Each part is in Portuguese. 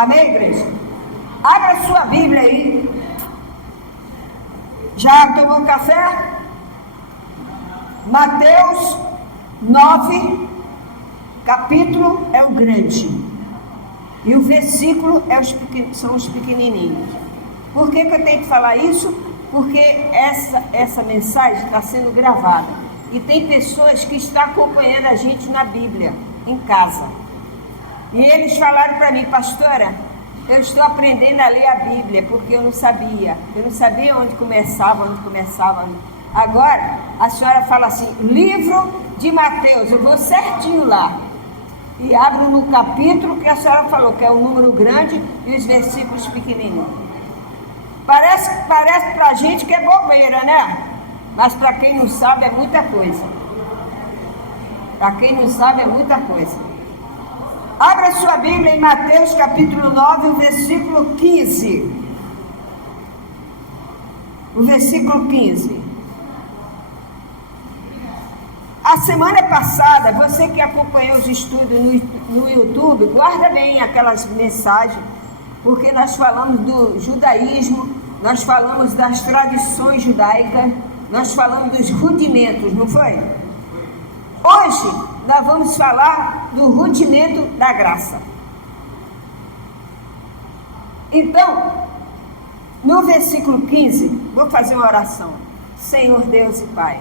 Amém, igreja? Abra sua Bíblia aí. Já tomou café? Mateus 9, capítulo é o grande. E o versículo são os pequenininhos. Por que eu tenho que falar isso? Porque essa mensagem está sendo gravada. E tem pessoas que estão acompanhando a gente na Bíblia, em casa. E eles falaram para mim, pastora, eu estou aprendendo a ler a Bíblia, porque eu não sabia. Eu não sabia onde começava. Agora, a senhora fala assim, livro de Mateus, eu vou certinho lá. E abro no capítulo que a senhora falou, que é um número grande e os versículos pequenininhos. Parece para a gente que é bobeira, né? Mas para quem não sabe é muita coisa. Para quem não sabe é muita coisa. Abra sua Bíblia em Mateus capítulo 9, o versículo 15. O versículo 15. A semana passada, você que acompanhou os estudos no YouTube, guarda bem aquelas mensagens, porque nós falamos do judaísmo, nós falamos das tradições judaicas, nós falamos dos rudimentos, não foi? Hoje, nós vamos falar do rudimento da graça. Então, no versículo 15, vou fazer uma oração. Senhor Deus e Pai,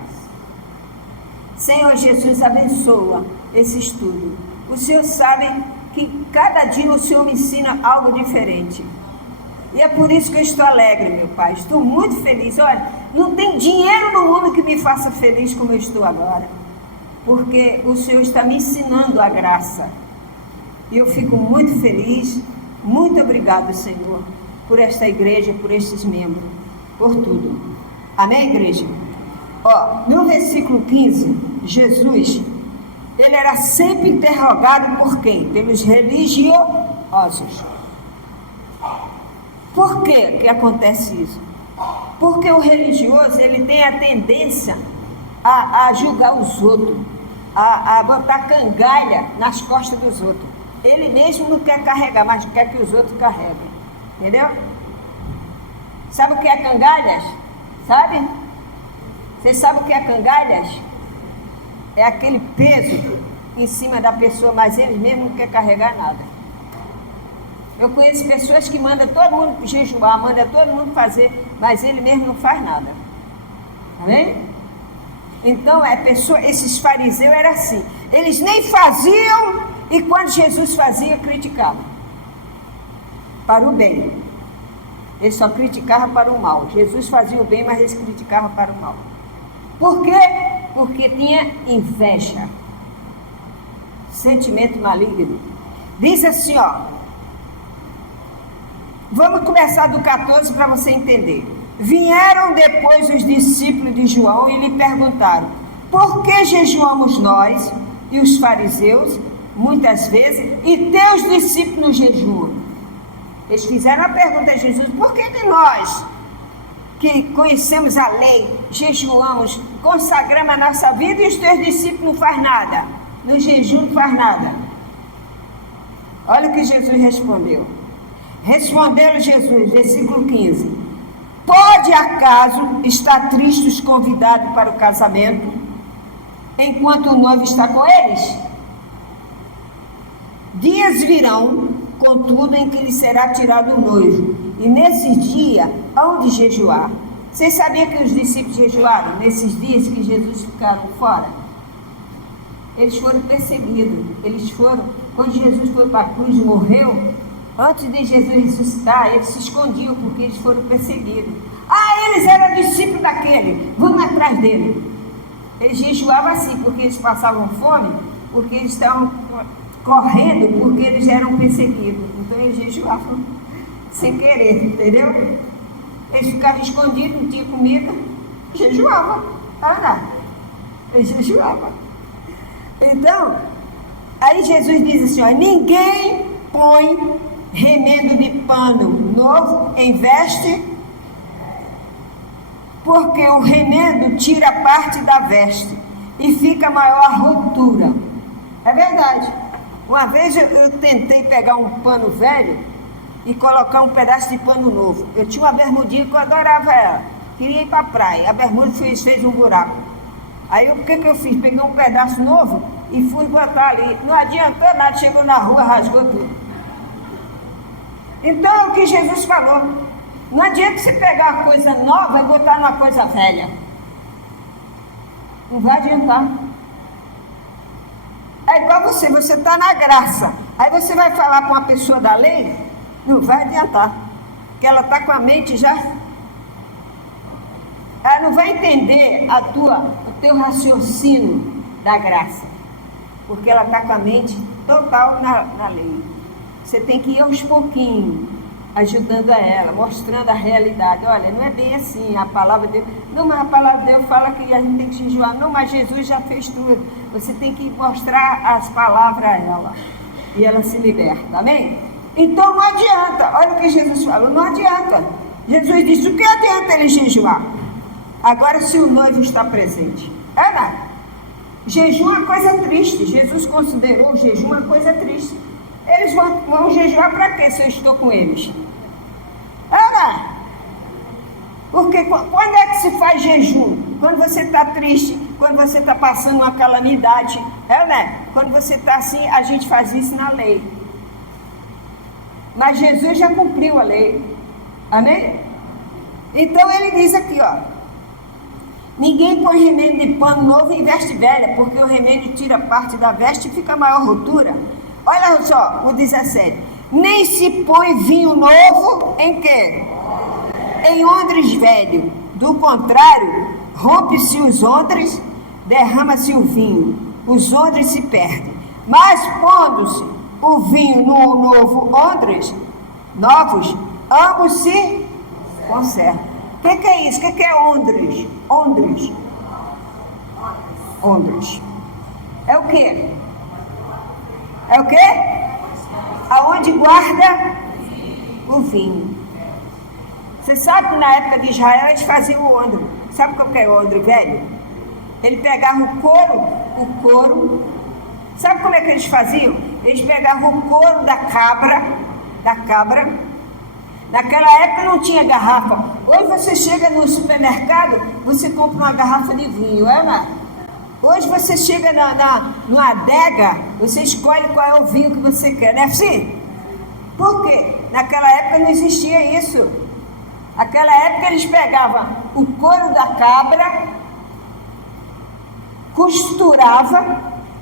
Senhor Jesus, abençoa esse estudo. O Senhor sabe que cada dia o Senhor me ensina algo diferente. E é por isso que eu estou alegre, meu Pai. Estou muito feliz. Olha, não tem dinheiro no mundo que me faça feliz como eu estou agora. Porque o Senhor está me ensinando a graça. E eu fico muito feliz. Muito obrigado, Senhor, por esta igreja, por estes membros, por tudo. Amém, igreja? No versículo 15, Jesus, ele era sempre interrogado por quem? Pelos religiosos. Por que acontece isso? Porque o religioso, ele tem a tendência a julgar os outros, a botar cangalha nas costas dos outros. Ele mesmo não quer carregar, mas quer que os outros carreguem. Entendeu? Sabe o que é cangalhas? Sabe? Você sabe o que é cangalhas? É aquele peso em cima da pessoa, mas eles mesmo não querem carregar nada. Eu conheço pessoas que mandam todo mundo jejuar, mandam todo mundo fazer, mas ele mesmo não faz nada. Tá vendo? Então, esses fariseus eram assim. Eles nem faziam, e quando Jesus fazia, criticavam. Para o bem. Eles só criticavam para o mal. Jesus fazia o bem, mas eles criticavam para o mal. Por quê? Porque tinha inveja. Sentimento maligno. Diz assim, vamos começar do 14 para você entender. Vieram depois os discípulos de João e lhe perguntaram: por que jejuamos nós e os fariseus, muitas vezes, e teus discípulos jejuam? Eles fizeram a pergunta a Jesus: por que nós, que conhecemos a lei, jejuamos, consagramos a nossa vida, e os teus discípulos não fazem nada? No jejum não faz nada. Olha o que Jesus respondeu. Respondeu Jesus, versículo 15: pode acaso estar triste os convidados para o casamento, enquanto o noivo está com eles? Dias virão, contudo, em que lhe será tirado o noivo, e nesse dia hão de jejuar. Vocês sabiam que os discípulos jejuaram nesses dias que Jesus ficaram fora? Eles foram perseguidos. Quando Jesus foi para a cruz e morreu, antes de Jesus ressuscitar, eles se escondiam porque eles foram perseguidos. Eles eram discípulos daquele, vamos atrás dele. Eles jejuavam assim, porque eles passavam fome, porque eles estavam correndo, porque eles eram perseguidos. Então eles jejuavam sem querer, entendeu? Eles ficavam escondidos, não tinha comida, jejuavam. Eles jejuavam. Então, aí Jesus diz assim, ninguém põe remendo de pano novo em veste, porque o remendo tira parte da veste e fica maior a rotura. É verdade. Uma vez eu tentei pegar um pano velho e colocar um pedaço de pano novo. Eu tinha uma bermudinha que eu adorava ela. Queria ir para a praia. A bermuda fez um buraco. Aí o que eu fiz? Peguei um pedaço novo e fui botar ali. Não adiantou nada, chegou na rua, rasgou tudo. Então é o que Jesus falou. Não adianta você pegar uma coisa nova e botar numa coisa velha. Não vai adiantar. É igual você está na graça. Aí você vai falar com uma pessoa da lei, não vai adiantar. Porque ela está com a mente já. Ela não vai entender o teu raciocínio da graça. Porque ela está com a mente total na lei. Você tem que ir aos pouquinhos, ajudando a ela, mostrando a realidade. Olha, não é bem assim, a palavra de Deus. Não, mas a palavra de Deus fala que a gente tem que jejuar. Não, mas Jesus já fez tudo. Você tem que mostrar as palavras a ela. E ela se liberta, amém? Então não adianta. Olha o que Jesus falou, não adianta. Jesus disse, o que adianta ele jejuar? Agora se o noivo está presente. É nada. Jejum é coisa triste. Jesus considerou o jejum uma coisa triste. Eles vão jejuar para quê se eu estou com eles? Porque quando é que se faz jejum? Quando você está triste, quando você está passando uma calamidade. Quando você está assim, a gente faz isso na lei. Mas Jesus já cumpriu a lei. Amém? Então ele diz aqui, ninguém põe remendo de pano novo em veste velha, porque o remendo tira parte da veste e fica maior rotura. Olha só, o 17. Nem se põe vinho novo em quê? Em odres velho. Do contrário, rompe-se os odres, derrama-se o vinho. Os odres se perdem. Mas pondo-se o vinho no novo odres, novos, ambos se conservam. O que é isso? O que é odres? Odres. É o quê? É o quê? Aonde guarda o vinho. Você sabe que na época de Israel eles faziam o odre. Sabe qual que é o odre velho? Ele pegava o couro. Sabe como é que eles faziam? Eles pegavam o couro da cabra. Naquela época não tinha garrafa. Hoje você chega no supermercado, você compra uma garrafa de vinho, Hoje você chega numa adega, você escolhe qual é o vinho que você quer, não é assim? Por quê? Naquela época não existia isso. Naquela época eles pegavam o couro da cabra,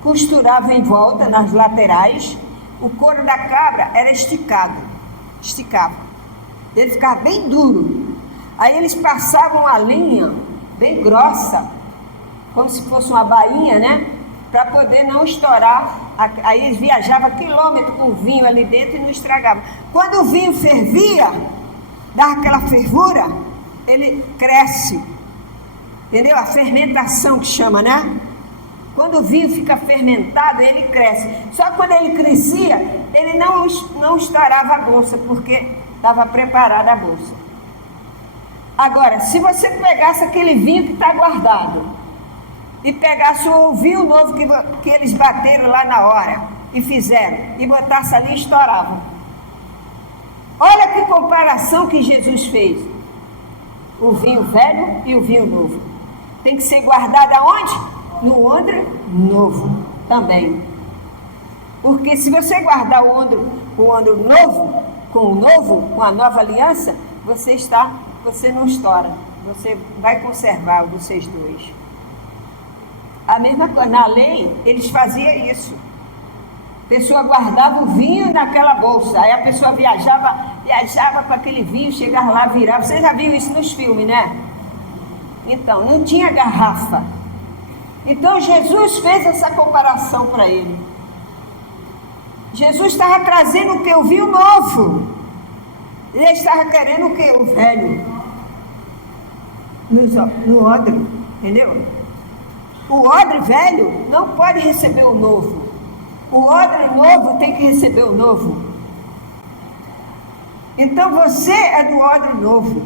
costurava em volta, nas laterais. O couro da cabra era esticava. Ele ficava bem duro. Aí eles passavam a linha bem grossa, como se fosse uma bainha, para poder não estourar. Aí eles viajavam quilômetros com o vinho ali dentro e não estragavam. Quando o vinho fervia, dá aquela fervura, ele cresce. Entendeu? A fermentação que chama, Quando o vinho fica fermentado, ele cresce. Só que quando ele crescia, ele não estourava a bolsa, porque estava preparada a bolsa. Agora, se você pegasse aquele vinho que está guardado e pegasse o vinho novo que eles bateram lá na hora e fizeram, e botasse ali, estouravam. Olha que comparação que Jesus fez. O vinho velho e o vinho novo. Tem que ser guardado aonde? No odre novo também. Porque se você guardar o odre novo, com a nova aliança, você não estoura. Você vai conservar vocês dois. A mesma coisa, na lei, eles faziam isso. A pessoa guardava o vinho naquela bolsa, aí a pessoa viajava para aquele vinho, chegava lá, virava. Você já viu isso nos filmes, Então, não tinha garrafa. Então, Jesus fez essa comparação para ele. Jesus estava trazendo o que? O vinho novo. Ele estava querendo o que? O velho. No odre, entendeu? O odre velho não pode receber o novo. O odre novo tem que receber o novo. Então você é do odre novo.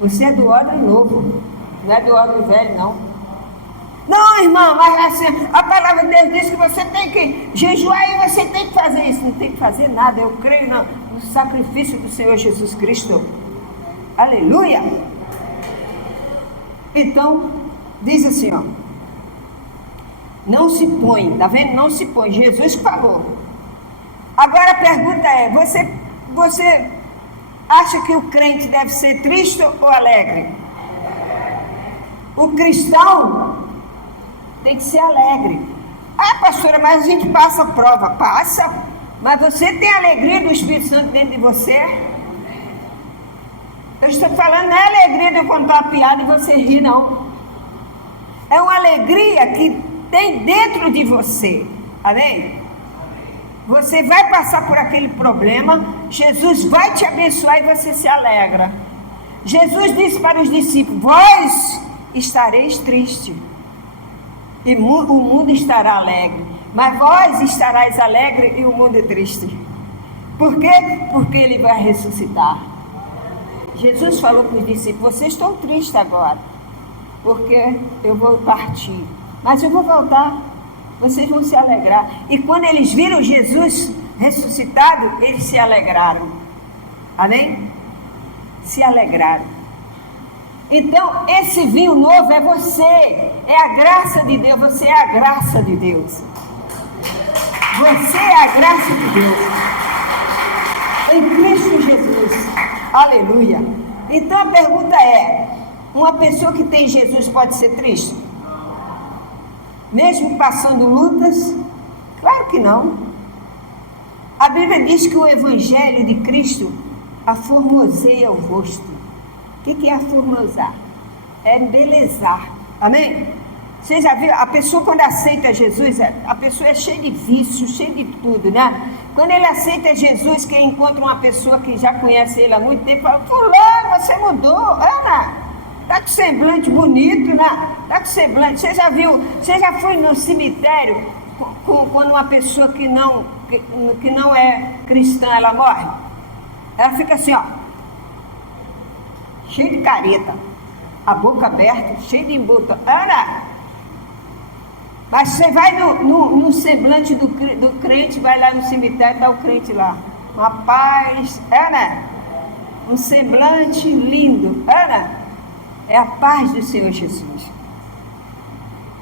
Você é do odre novo. Não é do odre velho, não. Não, irmão, mas assim, a palavra de Deus diz que você tem que jejuar e você tem que fazer isso. Não tem que fazer nada, eu creio no do sacrifício do Senhor Jesus Cristo. Aleluia! Então, diz assim, ó. Não se põe, tá vendo? Não se põe. Jesus falou. Agora a pergunta é, você acha que o crente deve ser triste ou alegre? O cristão tem que ser alegre. Ah, pastora, mas a gente passa a prova. Passa. Mas você tem a alegria do Espírito Santo dentro de você? Eu estou falando, não é alegria de eu contar uma piada e você rir, não. É uma alegria que tem dentro de você. Amém? Você vai passar por aquele problema, Jesus vai te abençoar e você se alegra. Jesus disse para os discípulos, vós estareis tristes e o mundo estará alegre, mas vós estarás alegre e o mundo é triste. Por quê? Porque ele vai ressuscitar. Jesus falou para os discípulos, vocês estão tristes agora, porque eu vou partir, mas eu vou voltar, vocês vão se alegrar. E quando eles viram Jesus ressuscitado, eles se alegraram. Amém? Se alegraram. Então, esse vinho novo é você, é a graça de Deus, você é a graça de Deus. Você é a graça de Deus. Em Cristo Jesus. Aleluia. Então a pergunta é, uma pessoa que tem Jesus pode ser triste? Mesmo passando lutas? Claro que não. A Bíblia diz que o Evangelho de Cristo aformoseia o rosto. O que é aformosar? É embelezar. Amém? Você já viu? A pessoa quando aceita Jesus, a pessoa é cheia de vícios, cheia de tudo, né? Quando ele aceita Jesus, quem encontra uma pessoa que já conhece ele há muito tempo, fala, fulano, você mudou, Ana, tá com semblante bonito, né? Tá com semblante, você já viu, você já foi no cemitério, quando uma pessoa que não é cristã, ela morre? Ela fica assim, ó, cheia de careta, a boca aberta, cheia de embuta, Ana, mas você vai no semblante do crente, vai lá no cemitério, está o crente lá. Uma paz, Ana, um semblante lindo. Ana, é a paz do Senhor Jesus.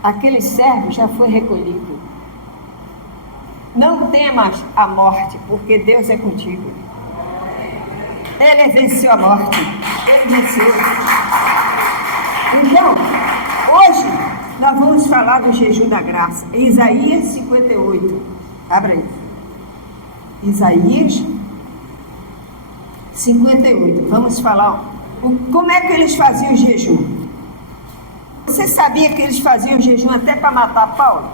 Aquele servo já foi recolhido. Não temas a morte, porque Deus é contigo. Ele venceu a morte. Ele venceu. Então, hoje nós vamos falar do jejum da graça. Isaías 58. Abra aí. Isaías 58. Vamos falar como é que eles faziam o jejum. Você sabia que eles faziam o jejum até para matar Paulo?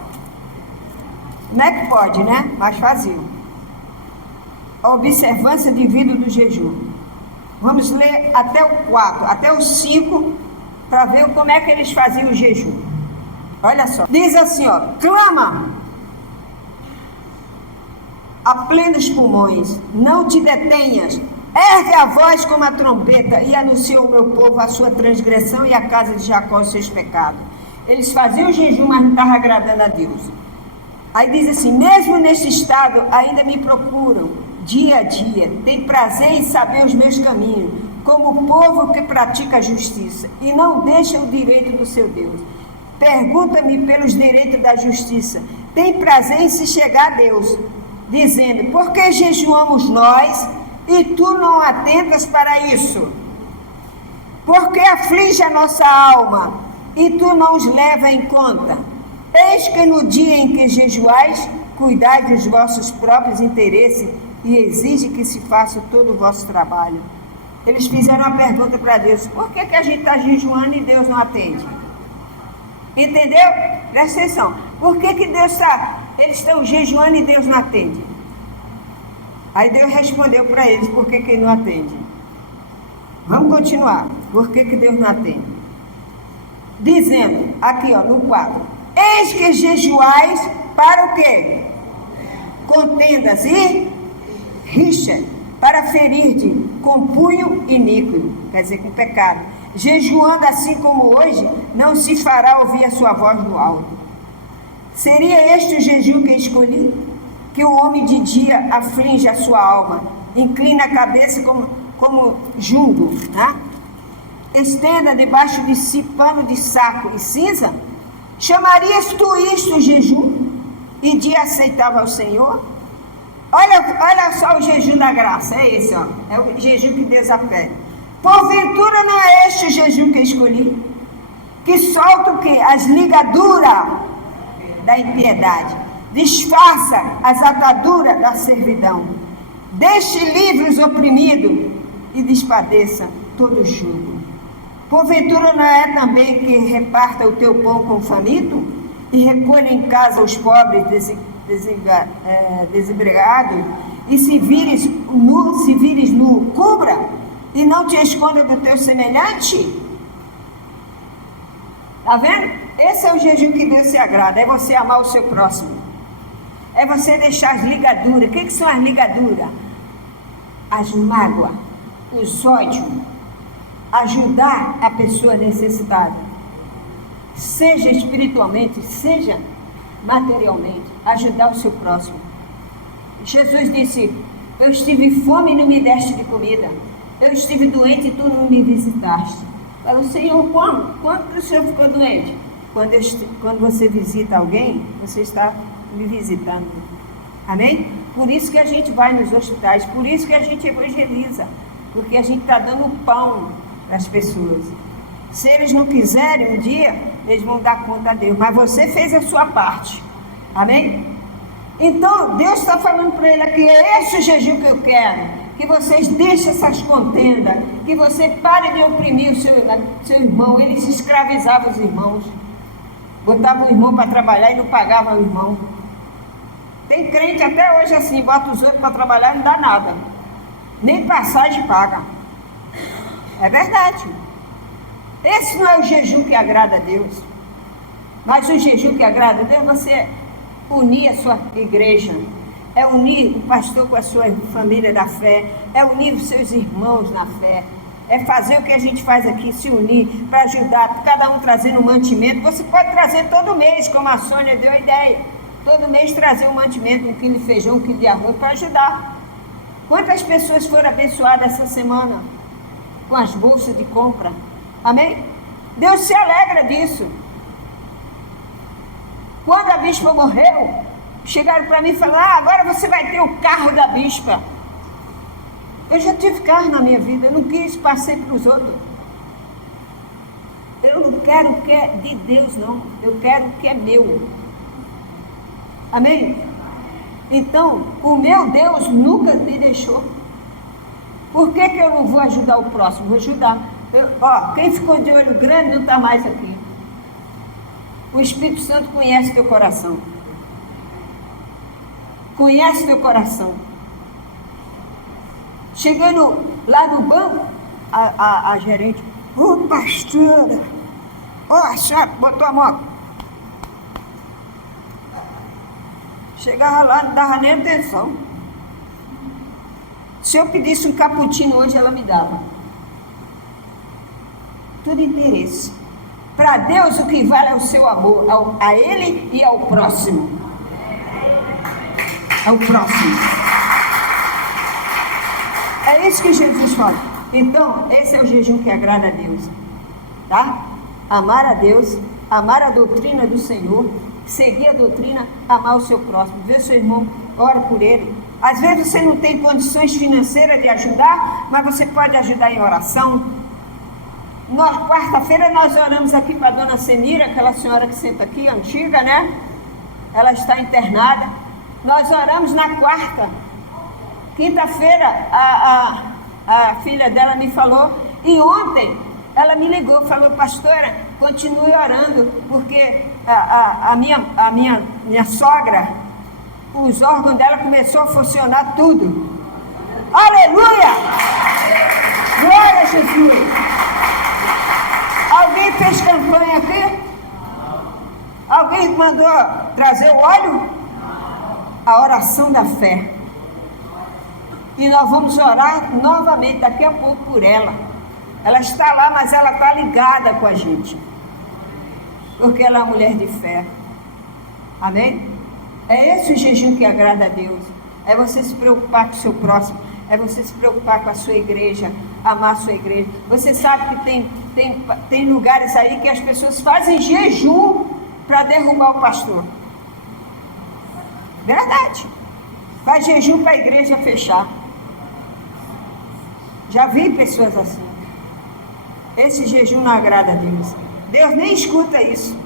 Como é que pode, né? Mas faziam. A observância de vida do jejum. Vamos ler até o 4, até o 5, para ver como é que eles faziam o jejum. Olha só, diz assim, ó, clama a plenos pulmões, não te detenhas, ergue a voz como a trompeta e anuncia ao meu povo a sua transgressão e a casa de Jacó os seus pecados. Eles faziam o jejum, mas não estavam agradando a Deus. Aí diz assim, mesmo neste estado ainda me procuram dia a dia, tem prazer em saber os meus caminhos, como o povo que pratica a justiça e não deixa o direito do seu Deus. Pergunta-me pelos direitos da justiça. Tem prazer em se chegar a Deus, dizendo, por que jejuamos nós e tu não atentas para isso? Por que aflige a nossa alma e tu não os leva em conta? Eis que no dia em que jejuais, cuidai dos vossos próprios interesses e exige que se faça todo o vosso trabalho. Eles fizeram uma pergunta para Deus, por que a gente está jejuando e Deus não atende? Entendeu? Presta atenção. Por que Deus está... Eles estão jejuando e Deus não atende? Aí Deus respondeu para eles, por que ele não atende? Vamos continuar. Por que Deus não atende? Dizendo, aqui ó, no 4. Eis que jejuais para o quê? Contendas e rixa, para ferir-te com punho iníquo, quer dizer, com pecado. Jejuando assim como hoje, não se fará ouvir a sua voz no alto. Seria este o jejum que escolhi? Que o homem de dia aflige a sua alma inclina a cabeça como jungo, né? Estenda debaixo de si pano de saco e cinza? Chamarias tu isto jejum e dia aceitável ao Senhor? Olha só o jejum da graça, é esse, ó. É o jejum que Deus apela. Porventura não é este o jejum que escolhi? Que solta o quê? As ligaduras da impiedade, desfaça as ataduras da servidão, deixe livre os oprimidos e despadeça todo jugo. Porventura não é também que reparta o teu pão com o faminto e recolha em casa os pobres desempregados, e se vires nu, cubra e não te esconda do teu semelhante? Está vendo? Esse é o jejum que Deus se agrada, é você amar o seu próximo, é você deixar as ligaduras. O que são as ligaduras? As mágoas, os ódios, ajudar a pessoa necessitada, seja espiritualmente, seja materialmente, ajudar o seu próximo. Jesus disse: eu estive fome e não me deste de comida, eu estive doente e tu não me visitaste. Falou: Senhor, quando que o Senhor ficou doente? Quando você visita alguém, você está me visitando. Amém? Por isso que a gente vai nos hospitais, por isso que a gente evangeliza, porque a gente está dando pão para as pessoas. Se eles não quiserem um dia, eles vão dar conta a Deus, mas você fez a sua parte. Amém? Então Deus está falando para ele aqui: é esse o jejum que eu quero, que vocês deixem essas contendas, que você pare de oprimir o seu irmão. Eles escravizavam os irmãos, botavam o irmão para trabalhar e não pagavam o irmão. Tem crente até hoje assim, bota os outros para trabalhar e não dá nada, nem passagem paga. É verdade. Esse não é o jejum que agrada a Deus. Mas o jejum que agrada a Deus é você unir a sua igreja, é unir o pastor com a sua família da fé, é unir os seus irmãos na fé, é fazer o que a gente faz aqui, se unir para ajudar, cada um trazendo um mantimento. Você pode trazer todo mês, como a Sônia deu a ideia, todo mês trazer um mantimento, 1 quilo de feijão, 1 quilo de arroz, para ajudar. Quantas pessoas foram abençoadas essa semana com as bolsas de compra? Amém? Deus se alegra disso. Quando a bispa morreu, chegaram para mim e falaram: agora você vai ter o carro da bispa. Eu já tive carro na minha vida, eu não quis, passei para os outros. Eu não quero o que é de Deus, não. Eu quero o que é meu. Amém? Então, o meu Deus nunca me deixou. Por que eu não vou ajudar o próximo? Vou ajudar. Quem ficou de olho grande não está mais aqui. O Espírito Santo conhece teu coração. Conhece teu coração. Cheguei lá no banco, a gerente: pastora, a senhora botou a mão. Chegava lá, não dava nem atenção. Se eu pedisse um cappuccino hoje, ela me dava. Tudo interesse. Para Deus o que vale é o seu amor a Ele e ao próximo. Ao próximo. É isso que Jesus fala. Então, esse é o jejum que agrada a Deus. Tá? Amar a Deus, amar a doutrina do Senhor, seguir a doutrina, amar o seu próximo. Vê seu irmão, ora por ele. Às vezes você não tem condições financeiras de ajudar, mas você pode ajudar em oração. Quarta-feira nós oramos aqui para a dona Senira, aquela senhora que senta aqui, antiga, né? Ela está internada. Nós oramos na quarta. Quinta-feira a filha dela me falou, e ontem ela me ligou, falou: pastora, continue orando, porque a minha sogra, os órgãos dela começou a funcionar tudo. Aleluia! Glória a Jesus! Alguém fez campanha aqui? Alguém mandou trazer o óleo? A oração da fé. E nós vamos orar novamente daqui a pouco por ela. Ela está lá, mas ela está ligada com a gente, porque ela é uma mulher de fé. Amém? É esse o jejum que agrada a Deus. É você se preocupar com o seu próximo. é você se preocupar com a sua igreja, amar a sua igreja. Você sabe que tem lugares aí que as pessoas fazem jejum para derrubar o pastor. Verdade. Faz jejum para a igreja fechar. Já vi pessoas assim. Esse jejum não agrada a Deus. Deus nem escuta isso.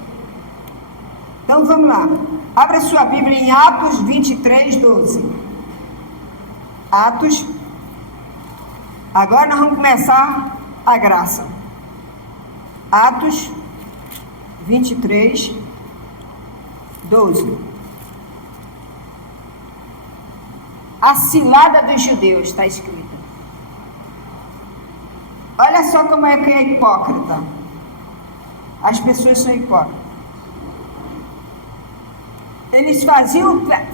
Então vamos lá. Abra sua Bíblia em Atos 23, 12. Atos. Agora nós vamos começar a graça. Atos 23, 12. A cilada dos judeus, está escrita. Olha só como é que é hipócrita. As pessoas são hipócritas. Eles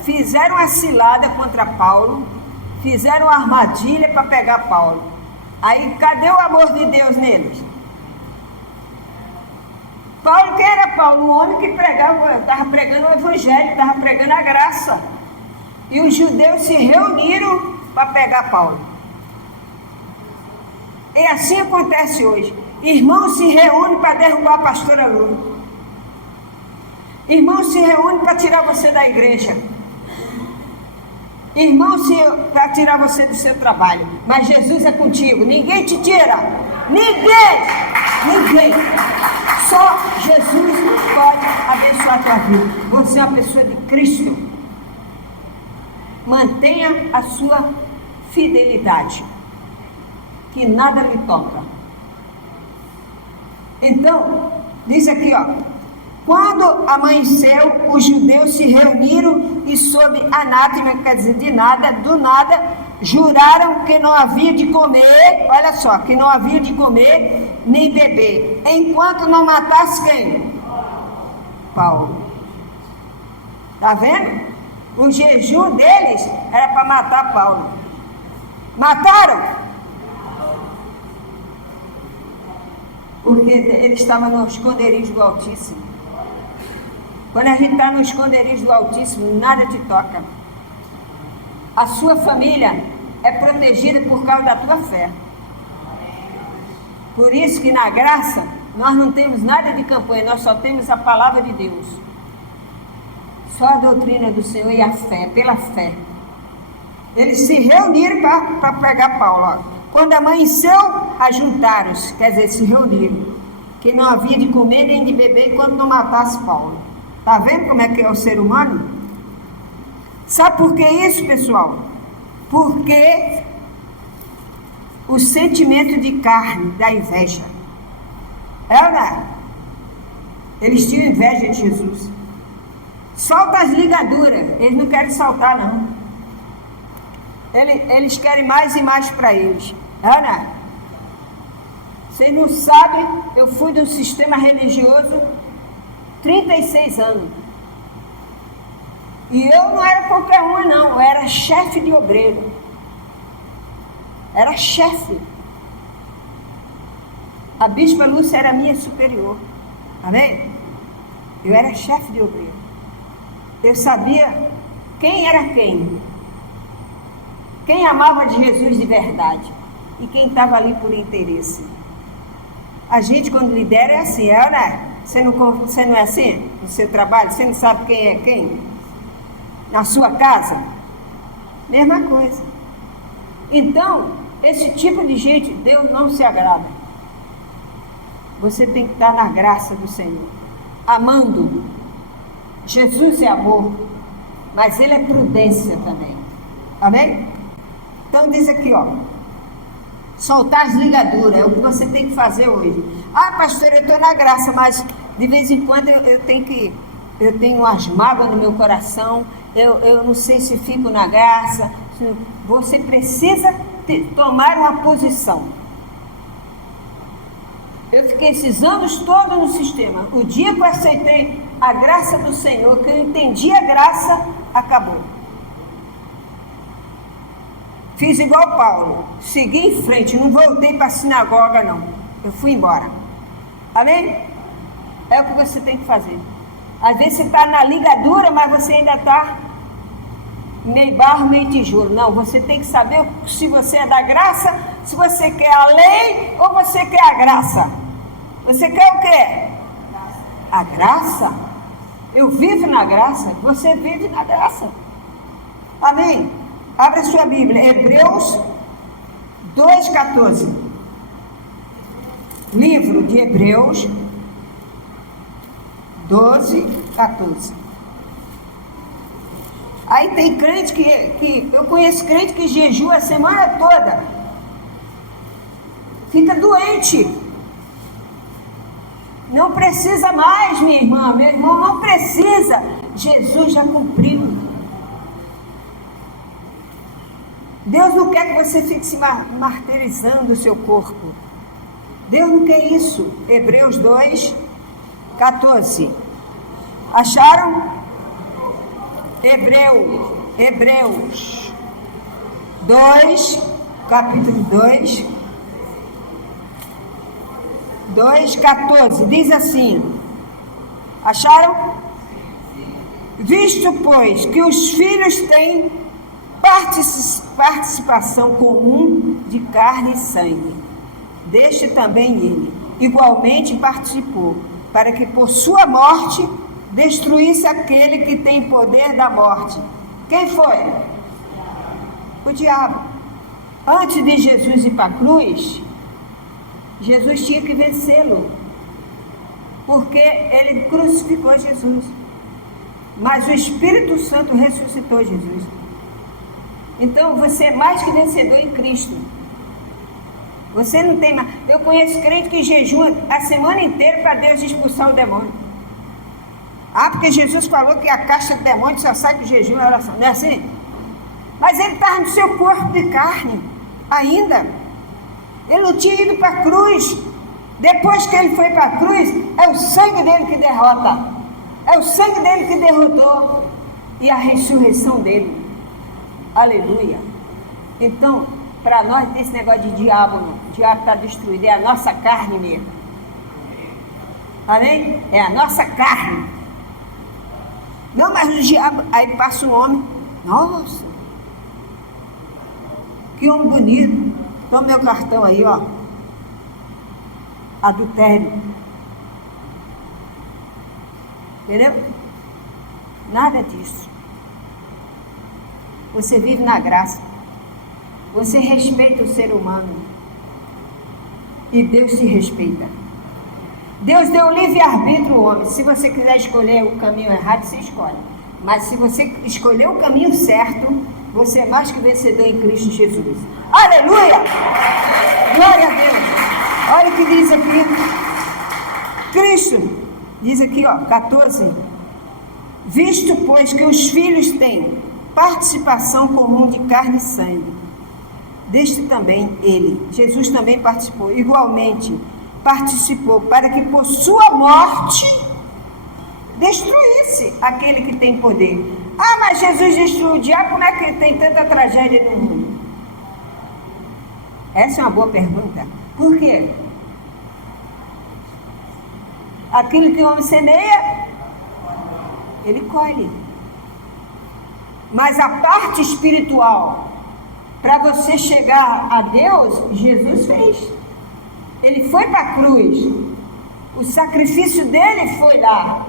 fizeram a cilada contra Paulo, fizeram a armadilha para pegar Paulo. Aí, cadê o amor de Deus neles? Paulo, quem era Paulo? Um homem que estava pregando o evangelho, estava pregando a graça. E os judeus se reuniram para pegar Paulo. E assim acontece hoje. Irmãos se reúnem para derrubar a pastora Lula. Irmãos se reúnem para tirar você da igreja. Irmãos para tirar você do seu trabalho. Mas Jesus é contigo. Ninguém te tira. Ninguém. Só Jesus pode abençoar a tua vida. Você é uma pessoa de Cristo. Mantenha a sua fidelidade. Que nada lhe toca. Então, diz aqui, ó. Quando amanheceu, os judeus se reuniram e sob anátema, quer dizer, do nada, juraram que não havia de comer, olha só, que não havia de comer nem beber, enquanto não matasse quem? Paulo. Está vendo? O jejum deles era para matar Paulo. Mataram? Porque ele estava no esconderijo do Altíssimo. Quando a gente está no esconderijo do Altíssimo, nada te toca. A sua família é protegida por causa da tua fé. Por isso que na graça, nós não temos nada de campanha, nós só temos a palavra de Deus. Só a doutrina do Senhor e a fé, pela fé. Eles se reuniram para pegar Paulo. Ó. Quando amanheceu, ajuntaram-se, quer dizer, se reuniram. Que não havia de comer nem de beber enquanto não matasse Paulo. Está vendo como é que é o ser humano? Sabe por que isso, pessoal? Porque o sentimento de carne, da inveja. Eles tinham inveja de Jesus. Solta as ligaduras. Eles não querem soltar, não. Eles querem mais e mais para eles. Vocês não sabem, eu fui de um sistema religioso 36 anos. E eu não era qualquer uma, não. Eu era chefe de obreiro. Era chefe. A bispa Lúcia era minha superior. Amém? Eu era chefe de obreiro. Eu sabia quem era quem. Quem amava de Jesus de verdade. E quem estava ali por interesse. A gente, quando lidera, é assim, Você não é assim no seu trabalho? Você não sabe quem é quem? Na sua casa? Mesma coisa. Então, esse tipo de gente, Deus não se agrada. Você tem que estar na graça do Senhor. Amando. Jesus é amor, mas Ele é prudência também. Amém? Então diz aqui, ó. Soltar as ligaduras, é o que você tem que fazer hoje. Ah, pastor, eu estou na graça, mas de vez em quando eu tenho umas mágoas no meu coração, eu não sei se fico na graça. Você precisa tomar uma posição. Eu fiquei esses anos todos no sistema. O dia que eu aceitei a graça do Senhor, que eu entendi a graça, acabou. Fiz igual Paulo, segui em frente, não voltei para a sinagoga, não. Eu fui embora. Amém? É o que você tem que fazer. Às vezes você está na ligadura, mas você ainda está meio barro, meio tijolo. Não, você tem que saber se você é da graça, se você quer a lei ou você quer a graça. Você quer o quê? A graça. Eu vivo na graça, você vive na graça. Amém? Abra sua Bíblia, Hebreus 2,14. Livro de Hebreus 12,14. Aí tem crente que eu conheço crente que jejua a semana toda, fica doente, não precisa mais, minha irmã, meu irmão, não precisa, Jesus já cumpriu. Deus não quer que você fique se martirizando o seu corpo. Deus não quer isso. Hebreus 2,14. Acharam? Hebreus 2, capítulo 2, 2,14. Diz assim: acharam? Visto, pois, que os filhos têm participação comum de carne e sangue, deste também ele igualmente participou, para que por sua morte destruísse aquele que tem poder da morte. Quem foi? O diabo. Antes de Jesus ir para a cruz, Jesus tinha que vencê-lo, porque ele crucificou Jesus, mas o Espírito Santo ressuscitou Jesus. Então você é mais que vencedor em Cristo. Você não tem mais. Eu conheço crente que jejua a semana inteira para Deus expulsar o demônio. Ah, porque Jesus falou que a caixa do demônio só sai do jejum e oração. Não é assim? Mas ele estava no seu corpo de carne ainda. Ele não tinha ido para a cruz. Depois que ele foi para a cruz, é o sangue dele que derrota. É o sangue dele que derrotou. E a ressurreição dele. Aleluia. Então, para nós, esse negócio de diabo, não. O diabo está destruído. É a nossa carne mesmo. Amém? É a nossa carne. Não, mas o diabo, aí passa um homem, nossa, que homem bonito, toma meu cartão aí, ó, adultério, entendeu? Nada disso. Você vive na graça, você respeita o ser humano, e Deus te respeita. Deus deu livre-arbítrio ao homem. Se você quiser escolher o caminho errado, você escolhe. Mas se você escolher o caminho certo, você é mais que vencedor em Cristo Jesus. Aleluia! Glória a Deus! Olha o que diz aqui. Cristo, diz aqui, ó, 14. Visto, pois, que os filhos têm participação comum de carne e sangue, deste também ele, Jesus também participou, igualmente participou, para que por sua morte destruísse aquele que tem poder. Ah, mas Jesus destruiu o diabo, como é que tem tanta tragédia no mundo? Essa é uma boa pergunta. Por quê? Aquilo que o homem semeia, ele colhe. Mas a parte espiritual, para você chegar a Deus, Jesus fez. Ele foi para a cruz, o sacrifício dele foi lá,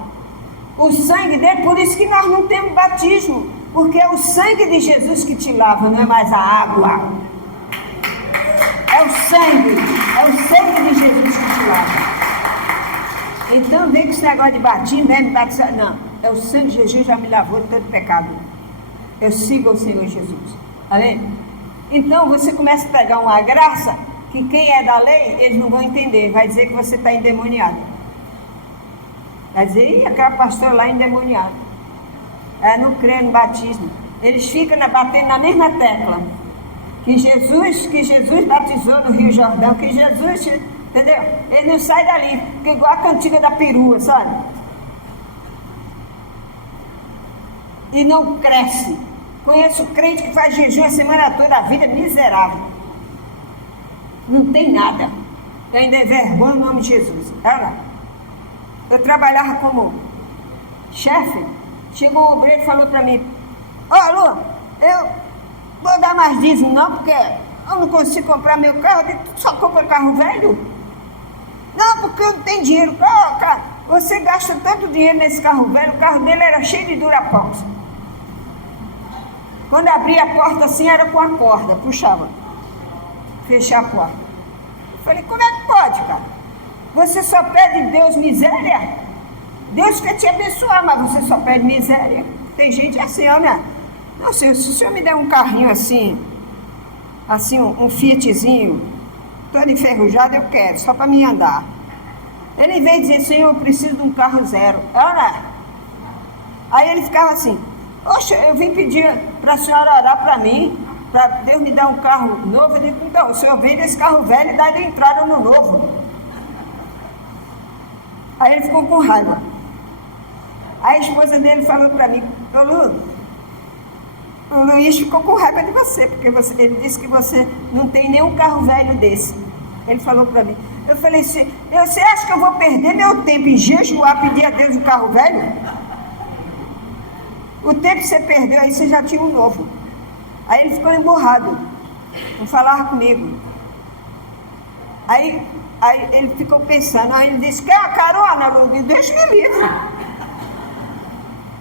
o sangue dele, por isso que nós não temos batismo, porque é o sangue de Jesus que te lava, não é mais a água, é o sangue de Jesus que te lava. Então vem com esse negócio de batismo, me batizar, não, é o sangue de Jesus já me lavou de todo pecado, eu sigo o Senhor Jesus, amém? Então você começa a pegar uma graça, que quem é da lei, eles não vão entender, vai dizer que você está endemoniado. Vai dizer, ih, aquela pastora lá é endemoniada. Ela não crê no batismo. Eles ficam batendo na mesma tecla. Que Jesus batizou no Rio Jordão, que Jesus, entendeu? Ele não sai dali, porque igual a cantiga da perua, sabe? E não cresce. Conheço crente que faz jejum a semana toda, a vida é miserável. Não tem nada. Eu ainda vergonha o nome de Jesus. Olha lá. Eu trabalhava como chefe. Chegou o obreiro e falou para mim: ó, Lu, eu vou dar mais dízimo não, porque eu não consigo comprar meu carro. Eu digo, só compra carro velho? Não, porque eu não tenho dinheiro. Cara, você gasta tanto dinheiro nesse carro velho, o carro dele era cheio de Durapox. Quando abria a porta assim, era com a corda, puxava, fechar a porta. Eu falei, como é que pode, cara? Você só pede de Deus miséria? Deus quer te abençoar, mas você só pede miséria. Tem gente assim, olha, não sei, se o senhor me der um carrinho assim, um Fiatzinho, todo enferrujado, eu quero, só para mim andar. Ele veio dizer, Senhor, eu preciso de um carro zero. Olha, aí ele ficava assim, oxe, eu vim pedir para a senhora orar para mim, para Deus me dar um carro novo. Eu digo, então, o senhor vende esse carro velho e dá de entrada no novo. Aí ele ficou com raiva. Aí a esposa dele falou para mim, o Luiz ficou com raiva de você, porque ele disse que você não tem nenhum carro velho desse. Ele falou para mim. Eu falei, você acha que eu vou perder meu tempo em jejuar, pedir a Deus um carro velho? O tempo que você perdeu aí, você já tinha um novo. Aí ele ficou emburrado, não falava comigo. Aí ele ficou pensando, aí ele disse, quer uma carona, Lu? Deus me livre.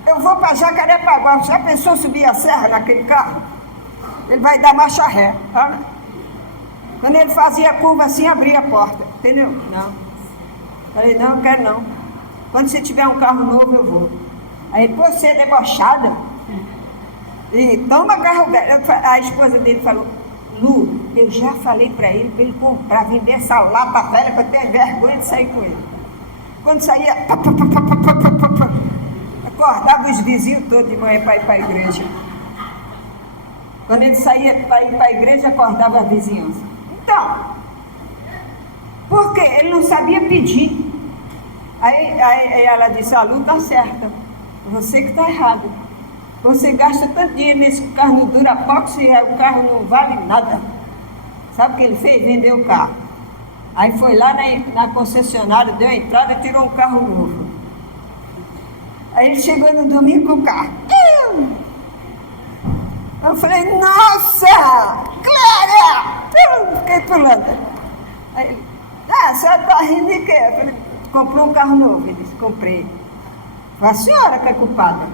Eu vou para Jacarepaguá, já pensou subir a serra naquele carro? Ele vai dar marcha ré. Tá? Quando ele fazia a curva assim, abria a porta. Entendeu? Não. Falei, não, quero não. Quando você tiver um carro novo, eu vou. Aí, você é debochada? E toma carro velho. A esposa dele falou, Lu, eu já falei para ele comprar, vender essa lata velha, que eu tenho vergonha de sair com ele. Quando saía, acordava os vizinhos todos de manhã para ir para a igreja. Quando ele saía para ir para a igreja, acordava a vizinhança. Então, por quê? Ele não sabia pedir. Aí ela disse, a Lu está certa, você que está errado. Você gasta tanto dinheiro nesse carro no Durapox e o carro não vale nada. Sabe o que ele fez? Vendeu o carro. Aí foi lá na concessionária, deu a entrada e tirou um carro novo. Aí ele chegou no domingo com o carro. Eu falei, nossa, Clara! Fiquei pulando. Aí ele, a senhora está rindo de quê? Eu falei, comprou um carro novo. Ele disse, comprei. Foi a senhora que é culpada.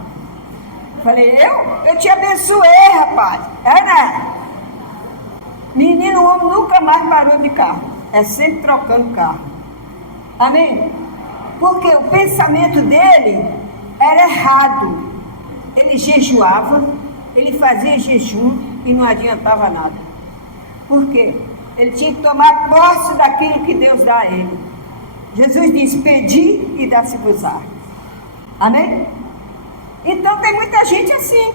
Eu falei, eu te abençoei, rapaz. É, né? Menino, o homem nunca mais parou de carro. É sempre trocando carro. Amém? Porque o pensamento dele era errado. Ele jejuava, ele fazia jejum e não adiantava nada. Por quê? Ele tinha que tomar posse daquilo que Deus dá a ele. Jesus disse, pedi e dá-se-vos-á. Amém? Então tem muita gente assim.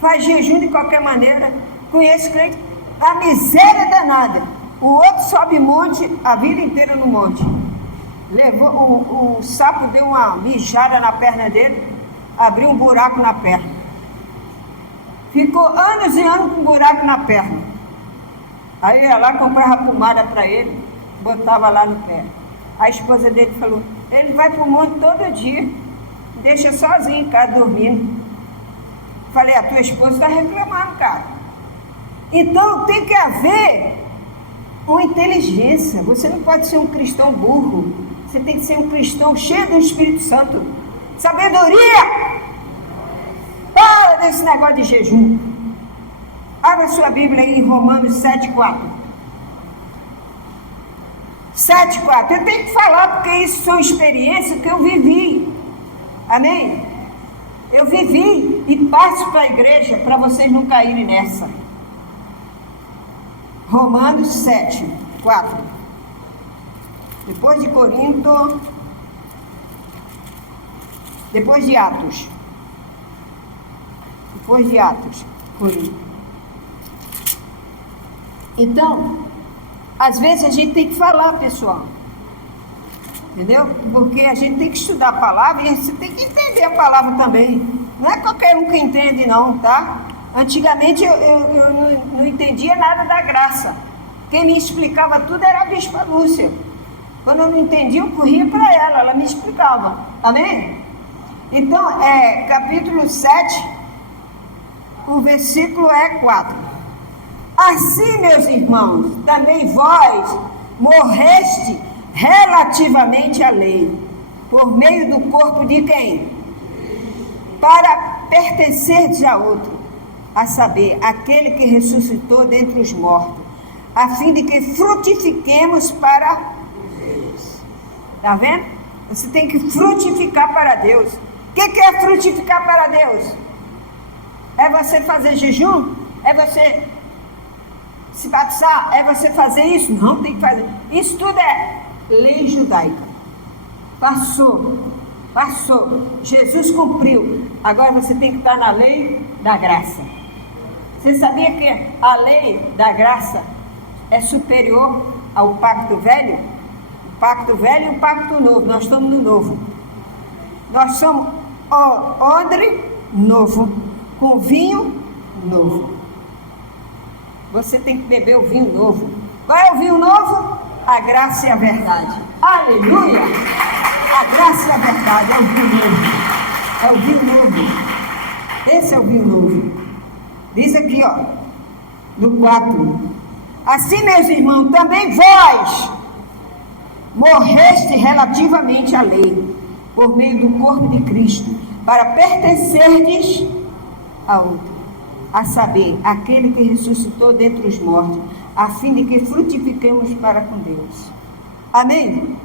Faz jejum de qualquer maneira. Conheço crente, a miséria danada. O outro sobe monte a vida inteira no monte. Levou, o sapo deu uma mijada na perna dele, abriu um buraco na perna. Ficou anos e anos com um buraco na perna. Aí ia lá, comprava pomada para ele, botava lá no pé. A esposa dele falou, ele vai para o monte todo dia, deixa sozinho em casa dormindo. Falei, a tua esposa está reclamando, cara. Então tem que haver uma inteligência. Você não pode ser um cristão burro. Você tem que ser um cristão cheio do Espírito Santo. Sabedoria! Para desse negócio de jejum. Abra sua Bíblia aí em Romanos 7,4. 7,4. Eu tenho que falar porque isso são experiências que eu vivi. Amém? Eu vivi e passo para a igreja para vocês não caírem nessa. Romanos 7,4. Depois de Corinto, depois de Atos. Depois de Atos, Corinto. Então, às vezes a gente tem que falar, pessoal. Entendeu? Porque a gente tem que estudar a palavra e você tem que entender a palavra também. Não é qualquer um que entende não, tá? Antigamente eu não entendia nada da graça. Quem me explicava tudo era a Bispa Lúcia. Quando eu não entendia, eu corria para ela me explicava. Amém? Então, capítulo 7, o versículo é 4. Assim, meus irmãos, também vós morreste relativamente à lei, por meio do corpo de quem? Para pertencerdes a outro, a saber, aquele que ressuscitou dentre os mortos, a fim de que frutifiquemos para Deus. Está vendo? Você tem que frutificar para Deus. O que é frutificar para Deus? É você fazer jejum? É você se batizar? É você fazer isso? Não tem que fazer. Isso tudo é lei judaica. Passou. Jesus cumpriu. Agora você tem que estar na lei da graça. Você sabia que a lei da graça é superior ao pacto velho? O pacto velho e o pacto novo. Nós estamos no novo. Nós somos odre novo, com vinho novo. Você tem que beber o vinho novo. Qual é o vinho novo? A graça e a verdade. Aleluia! A graça e a verdade é o vinho novo. É o vinho novo. Esse é o vinho novo. Diz aqui, ó, no 4. Assim, meus irmãos, também vós morreste relativamente à lei, por meio do corpo de Cristo, para pertencerdes a outro, a saber, aquele que ressuscitou dentre os mortos, a fim de que frutifiquemos para com Deus. Amém?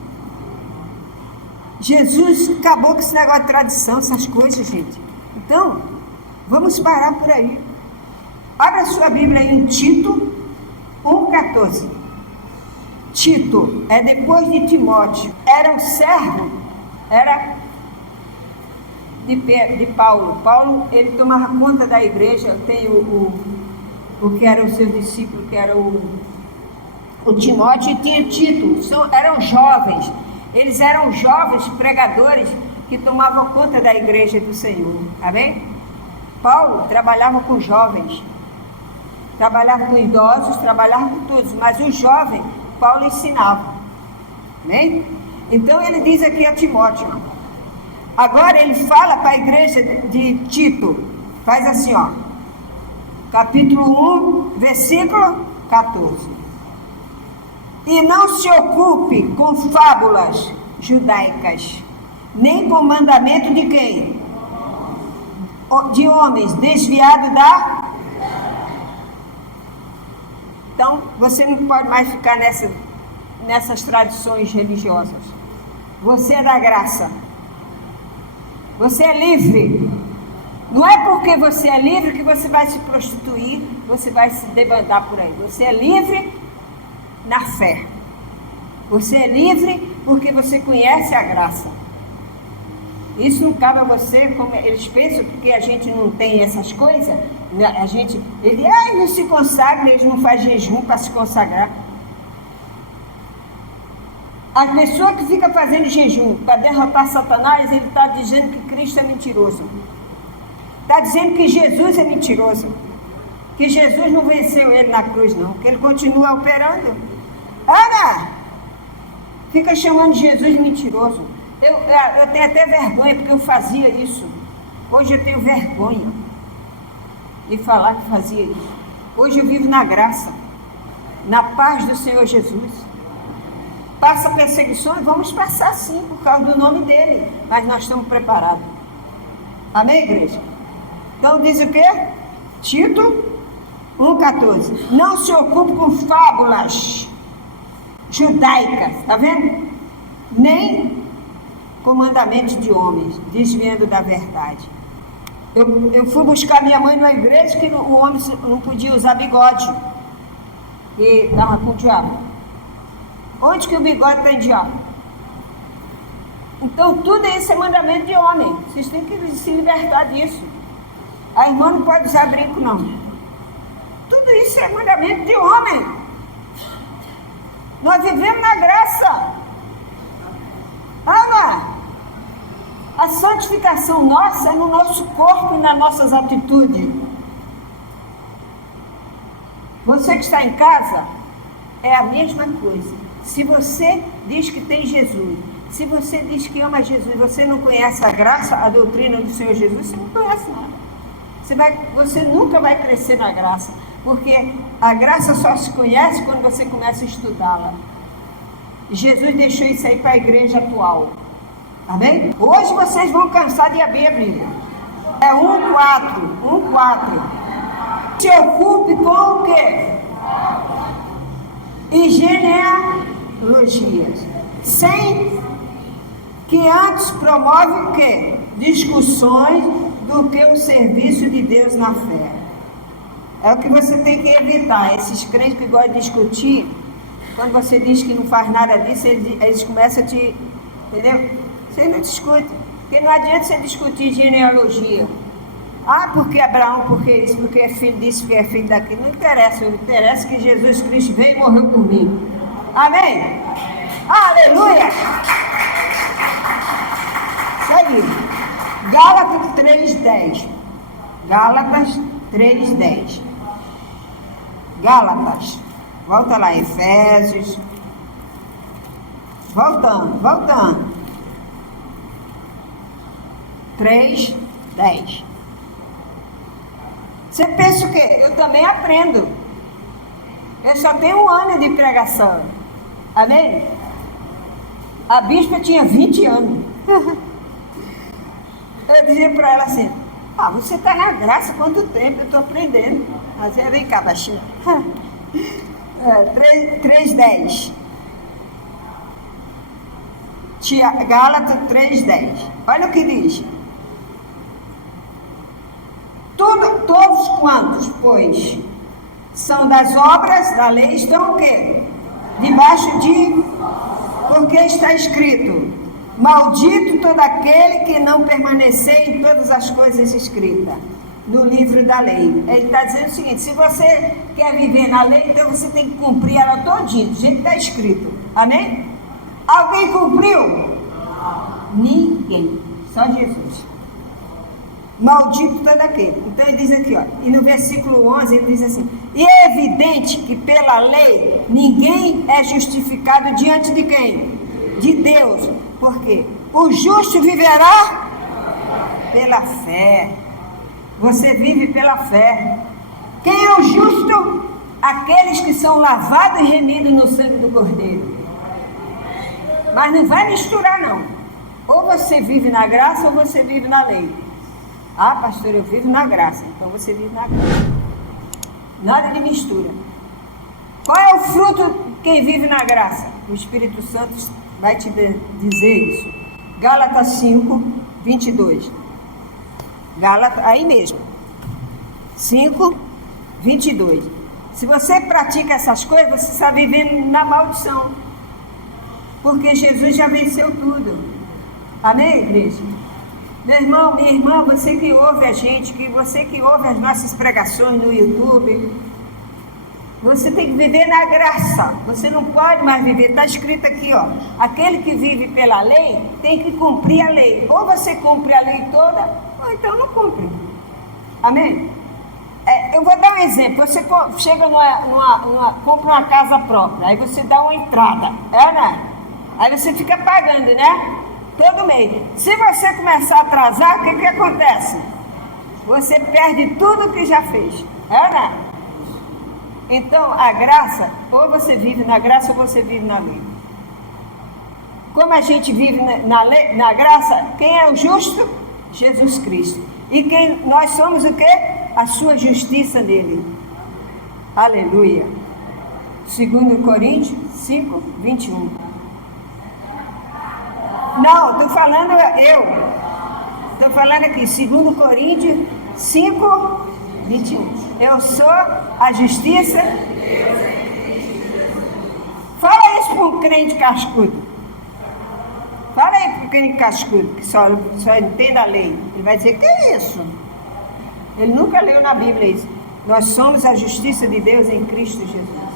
Jesus acabou com esse negócio de tradição, essas coisas, gente. Então, vamos parar por aí. Abra sua Bíblia em Tito 1,14. Tito é depois de Timóteo. Era um servo, era de Paulo. Paulo, ele tomava conta da igreja. Tem o que era o seu discípulo, que era o Timóteo, e tinha Tito. Eram jovens. Eles eram jovens pregadores que tomavam conta da igreja do Senhor. Amém? Paulo trabalhava com jovens. Trabalhava com idosos, trabalhava com todos. Mas os jovens, Paulo ensinava. Amém? Então ele diz aqui a Timóteo. Agora ele fala para a igreja de Tito. Faz assim, ó. Capítulo 1, versículo 14. E não se ocupe com fábulas judaicas, nem com mandamento de quem? De homens, desviado da... Então, você não pode mais ficar nessas tradições religiosas. Você é da graça. Você é livre. Não é porque você é livre que você vai se prostituir, você vai se debandar por aí. Você é livre na fé. Você é livre porque você conhece a graça. Isso não cabe a você, como eles pensam, porque a gente não tem essas coisas. A gente, não se consagra, eles não fazem jejum para se consagrar. A pessoa que fica fazendo jejum para derrotar Satanás, ele está dizendo que Cristo é mentiroso. Está dizendo que Jesus é mentiroso. Que Jesus não venceu ele na cruz, não. Que ele continua operando. Ana, fica chamando Jesus de mentiroso. Eu tenho até vergonha, porque eu fazia isso. Hoje eu tenho vergonha de falar que fazia isso. Hoje eu vivo na graça, na paz do Senhor Jesus. Passa perseguições, vamos passar sim, por causa do nome dele. Mas nós estamos preparados. Amém, igreja? Então diz o quê? Tito 1,14. Não se ocupe com fábulas judaicas, está vendo? Nem com mandamentos de homens, desviando da verdade. Eu fui buscar minha mãe na igreja que o homem não podia usar bigode. E estava com o diabo. Onde que o bigode tem diabo? Então tudo isso é mandamento de homem. Vocês têm que se libertar disso. A irmã não pode usar brinco, não. Tudo isso é mandamento de homem. Nós vivemos na graça. Ana, a santificação nossa é no nosso corpo e nas nossas atitudes. Você que está em casa, é a mesma coisa. Se você diz que tem Jesus, se você diz que ama Jesus, você não conhece a graça, a doutrina do Senhor Jesus, você não conhece nada. você nunca vai crescer na graça, porque a graça só se conhece quando você começa a estudá-la. Jesus deixou isso aí para a igreja atual. Amém? Hoje vocês vão cansar de abrir a Bíblia. É 1:4. Se ocupe com o quê? E genealogias. Sem que antes promove o quê? Discussões do que o serviço de Deus na fé. É o que você tem que evitar. Esses crentes que gostam de discutir, quando você diz que não faz nada disso, eles começam a te... Entendeu? Você não discute. Porque não adianta você discutir genealogia. Ah, porque Abraão, porque isso, porque é filho disso, porque é filho daquilo. Não interessa. Não interessa que Jesus Cristo veio e morreu por mim. Amém? Aleluia! Segue. Gálatas 3:10. Gálatas 3:10. Gálatas. Volta lá, Efésios. Voltando. 3:10. Você pensa o quê? Eu também aprendo. Eu só tenho 1 ano de pregação. Amém? A bispa tinha 20 anos. Eu dizia para ela assim: você está na graça há quanto tempo? Eu estou aprendendo. Mas ela vem cá, baixinho. 3:10. Gálatas 3:10. Olha o que diz. Todos quantos, pois, são das obras da lei, estão o quê? Debaixo de... Porque está escrito: maldito todo aquele que não permanecer em todas as coisas escritas no livro da lei. Ele está dizendo o seguinte: se você quer viver na lei, então você tem que cumprir ela todinha, do jeito que está escrito. Amém? Alguém cumpriu? Ninguém. Só Jesus. Maldito todo aquele. Então ele diz aqui, e no versículo 11 ele diz assim: e é evidente que pela lei ninguém é justificado diante de quem? De Deus. Por quê? O justo viverá pela fé. Você vive pela fé. Quem é o justo? Aqueles que são lavados e remidos no sangue do Cordeiro. Mas não vai misturar, não. Ou você vive na graça ou você vive na lei. Ah, pastor, eu vivo na graça. Então você vive na graça. Nada de mistura. Qual é o fruto de quem vive na graça? O Espírito Santo vai te dizer isso. Gálatas 5:22. Gálatas, aí mesmo. 5:22. Se você pratica essas coisas, você está vivendo na maldição. Porque Jesus já venceu tudo. Amém, igreja? Meu irmão, minha irmã, você que ouve a gente, você que ouve as nossas pregações no YouTube, você tem que viver na graça. Você não pode mais viver. Está escrito aqui, aquele que vive pela lei tem que cumprir a lei. Ou você cumpre a lei toda, ou então não cumpre. Amém? Eu vou dar um exemplo. Você chega compra uma casa própria, aí você dá uma entrada, né? Aí você fica pagando, né? Todo mês. Se você começar a atrasar, o que acontece? Você perde tudo que já fez. Né? Então, a graça, ou você vive na graça ou você vive na lei. Como a gente vive na graça, quem é o justo? Jesus Cristo. E nós somos o quê? A sua justiça nele. Aleluia. 2 Coríntios 5:21. Não, estou falando Estou falando aqui, 2 Coríntios 5:21. Eu sou a justiça. Fala isso para um crente cascudo. Fala aí para o crente cascudo, que só entende a lei. Ele vai dizer: que é isso? Ele nunca leu na Bíblia isso. Nós somos a justiça de Deus em Cristo Jesus.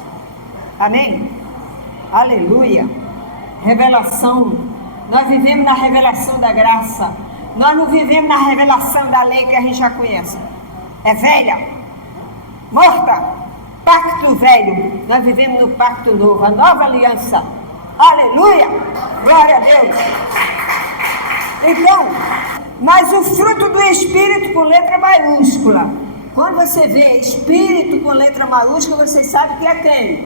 Amém? Aleluia. Revelação. Nós vivemos na revelação da graça. Nós não vivemos na revelação da lei que a gente já conhece. É velha, morta, pacto velho. Nós vivemos no pacto novo, a nova aliança. Aleluia, glória a Deus. Então, Mas o fruto do Espírito com letra maiúscula. Quando você vê Espírito com letra maiúscula, você sabe que é quem?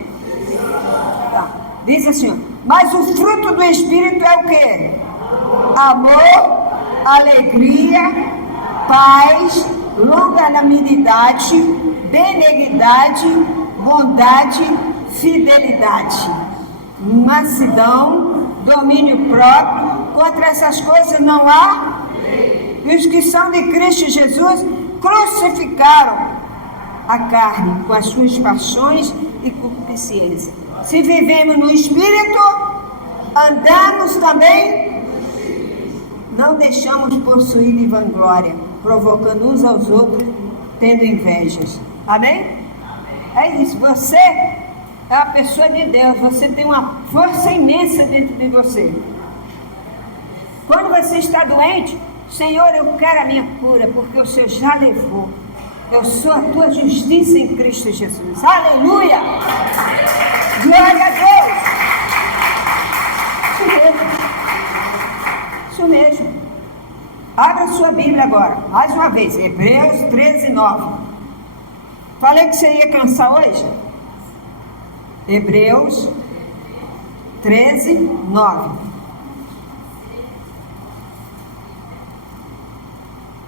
Tá. Diz assim, ó, mas o fruto do Espírito é o quê? Amor, alegria, paz, longanimidade, benignidade, bondade, fidelidade, mansidão, domínio próprio. Contra essas coisas não há. E os que são de Cristo Jesus crucificaram a carne com as suas paixões e concupiscências. Se vivemos no Espírito, andamos também, não deixamos possuir de vanglória, provocando uns aos outros, tendo invejas. Amém? É isso. Você é a pessoa de Deus. Você tem uma força imensa dentro de você. Quando você está doente, Senhor, eu quero a minha cura, porque o Senhor já levou. Eu sou a tua justiça em Cristo Jesus. Aleluia! Glória a Deus! Isso mesmo. Isso mesmo. Abra sua Bíblia agora, mais uma vez. Hebreus 13, 9. Falei que você ia cansar hoje? Hebreus 13, 9.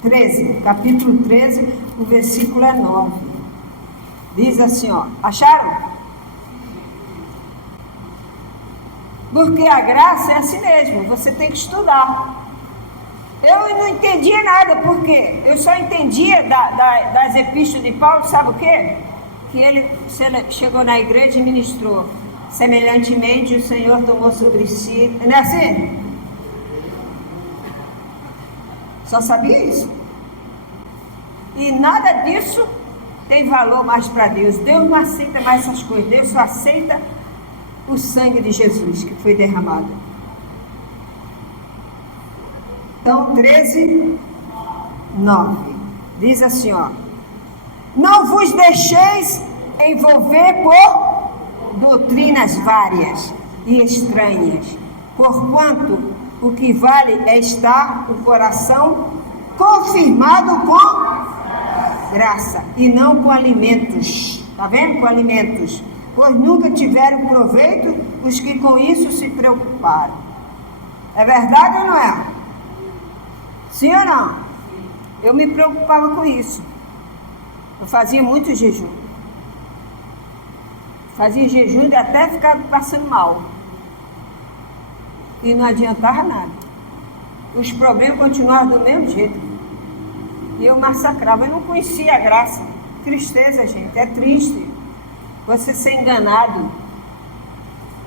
13, capítulo 13, o versículo é 9. Diz assim, ó. Acharam? Porque a graça é assim mesmo, você tem que estudar. Eu não entendia nada, por quê? Eu só entendia das epístolas de Paulo, sabe o quê? Que ele chegou na igreja e ministrou. Semelhantemente, o Senhor tomou sobre si. Não é assim? Só sabia isso. E nada disso tem valor mais para Deus. Deus não aceita mais essas coisas. Deus só aceita o sangue de Jesus que foi derramado. Então, 13, 9. Diz assim, ó. Não vos deixeis envolver por doutrinas várias e estranhas, porquanto o que vale é estar o coração confirmado com graça e não com alimentos. Está vendo? Com alimentos. Pois nunca tiveram proveito os que com isso se preocuparam. É verdade ou não é? Sim ou não? Eu me preocupava com isso. Eu fazia muito jejum. Fazia jejum e até ficava passando mal. E não adiantava nada. Os problemas continuavam do mesmo jeito. E eu massacrava. Eu não conhecia a graça. Tristeza, gente. É triste você ser enganado.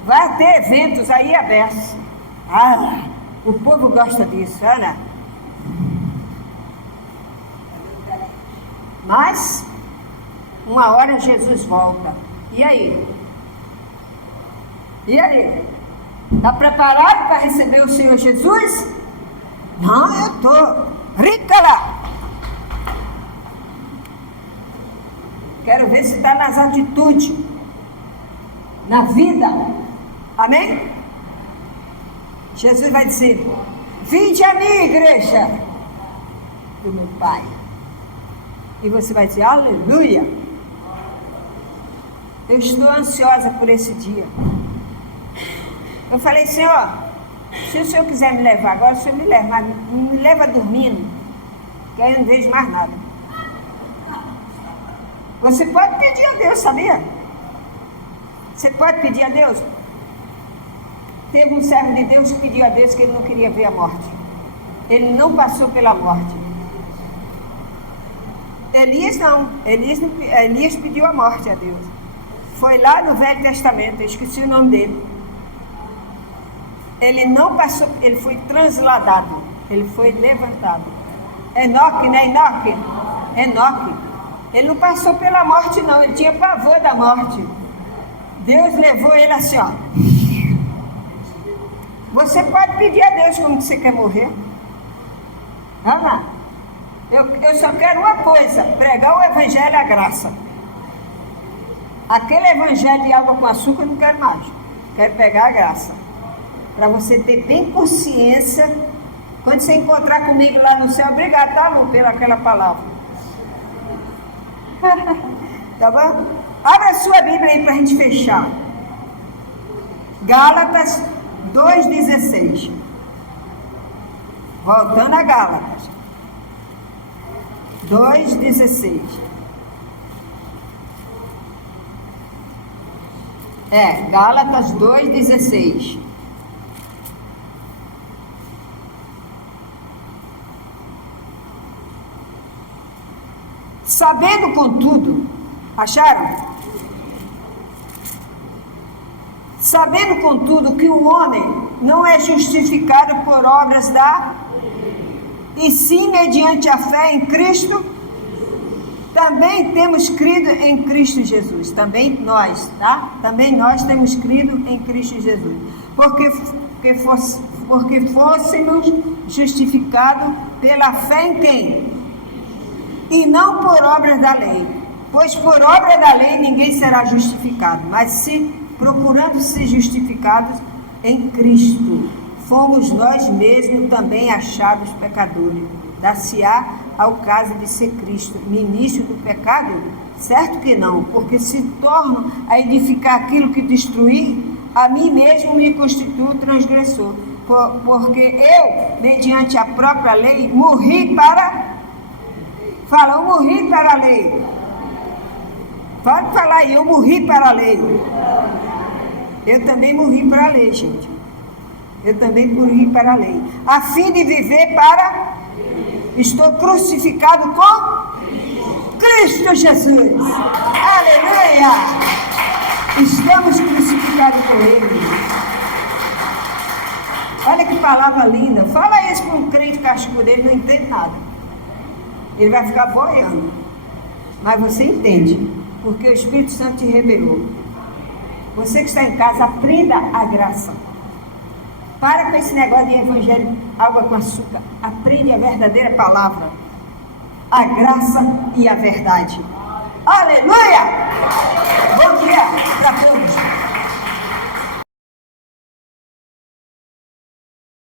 Vai ter eventos aí abertos. Ah, o povo gosta disso, Ana. Mas, uma hora Jesus volta. E aí? E aí? Está preparado para receber o Senhor Jesus? Não, eu estou. Rica lá. Quero ver se está nas atitudes, na vida. Amém? Jesus vai dizer: vinde a mim, igreja do meu Pai. E você vai dizer: aleluia. Eu estou ansiosa por esse dia. Eu falei: Senhor, se o Senhor quiser me levar agora, o Senhor me leva, mas me leva dormindo, que aí eu não vejo mais nada. Você pode pedir a Deus, sabia? Você pode pedir a Deus. Teve um servo de Deus que pediu a Deus que ele não queria ver a morte. Ele não passou pela morte. Elias não. Elias pediu a morte a Deus. Foi lá no Velho Testamento, eu esqueci o nome dele. Ele não passou, ele foi transladado, ele foi levantado. Enoque, né? Enoque. Ele não passou pela morte, não, ele tinha pavor da morte. Deus levou ele assim, ó. Você pode pedir a Deus como você quer morrer. Vamos lá. Eu só quero uma coisa: pregar o evangelho à graça. Aquele evangelho de água com açúcar eu não quero mais. Quero pegar a graça. Para você ter bem consciência Quando você encontrar comigo lá no céu, obrigado, tá, Lu, pela aquela palavra. Tá bom? Abra a sua Bíblia aí para a gente fechar. Gálatas 2,16. Voltando a Gálatas 2,16. Gálatas 2,16. Sabendo, contudo, acharam? Sabendo, contudo, que o homem não é justificado por obras e sim mediante a fé em Cristo, também temos crido em Cristo Jesus. Também nós, tá? Também nós temos crido em Cristo Jesus. Porque fôssemos justificados pela fé em quem? E não por obras da lei. Pois por obra da lei ninguém será justificado, mas se procurando ser justificados em Cristo, fomos nós mesmos também achados pecadores. Dar-se-á ao caso de ser Cristo ministro do pecado? Certo que não, porque se torno a edificar aquilo que destruí, a mim mesmo me constituo transgressor. Porque eu, mediante a própria lei, morri para... Fala, eu morri para a lei. Pode falar aí, eu morri para a lei. Eu também morri para a lei, gente. Eu também morri para a lei. A fim de viver para... Estou crucificado com Cristo Jesus. Aleluia! Estamos crucificados com Ele. Olha que palavra linda. Fala isso para um crente cascudo, ele não entende nada. Ele vai ficar boiando. Mas você entende, porque o Espírito Santo te revelou. Você que está em casa, aprenda a graça. Para com esse negócio de evangelho, água com açúcar. Aprende a verdadeira palavra. A graça e a verdade. Aleluia!